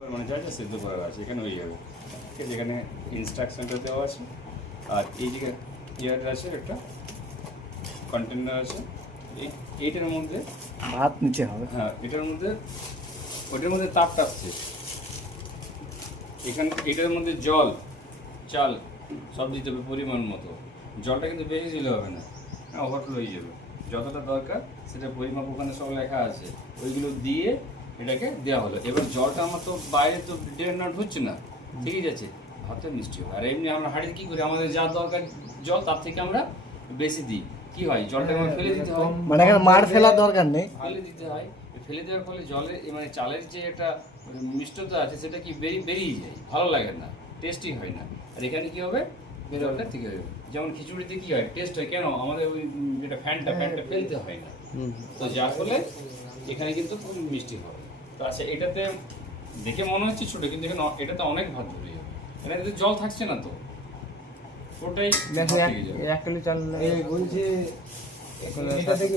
মানে যা যা সেদ্ধ করা আছে এখানে হয়ে যাবে, ঠিক আছে। এখানে ইনস্ট্রাকশনটা দেওয়া আছে, আর এই যে ইয়ার আছে একটা কন্টেনার আছে, এইটার মধ্যে ভাত নিচে হবে। হ্যাঁ, এটার মধ্যে ওইটার মধ্যে তাপ টাপছে, এখানে এটার মধ্যে জল চাল সব দিতে হবে পরিমাণ মতো। জলটা কিন্তু বেশি দিলে হবে না, ওভারফ্লো হয়ে যাবে। যতটা দরকার সেটা পরিমাপ ওখানে সব লেখা আছে, ওইগুলো দিয়ে এটাকে দেওয়া হলো। এবার জলটা আমার তো বাইরে তো ড্রেন আউট হচ্ছে না, ঠিক আছে, ভাতটা মিষ্টি হবে। আর এমনি আমরা হাঁড়িতে কী করি, আমাদের যা দরকার জল তার থেকে আমরা বেশি দিই, কি হয় জলটা আমার ফেলে দিতে হয়, মানে এখানে মার ফেলার দরকার নেই, ফেলে দিতে হয়। ফেলে দেওয়ার ফলে জলের মানে চালের যে একটা মিষ্টতা আছে সেটা কি বেরিয়ে যায়, ভালো লাগে না, টেস্টি হয় না। আর এখানে কি হবে, জলটা ঠিক হয়ে যাবে। যেমন খিচুড়িতে কি হয়, টেস্ট হয়, কেন আমাদের ওই যেটা ফ্যানটা ফেলতে হয় না, তো যার ফলে এখানে কিন্তু খুব মিষ্টি হবে। তো আচ্ছা, এটাতে দেখে মনে হচ্ছে ছোটো, কিন্তু এখানে এটাতে অনেক ভাত ধরে যাবে, এখানে কিন্তু জল থাকছে না, তো পুরোটাই ভাত থেকে যাবে। এক কিলো চাল বলছে এটা থেকে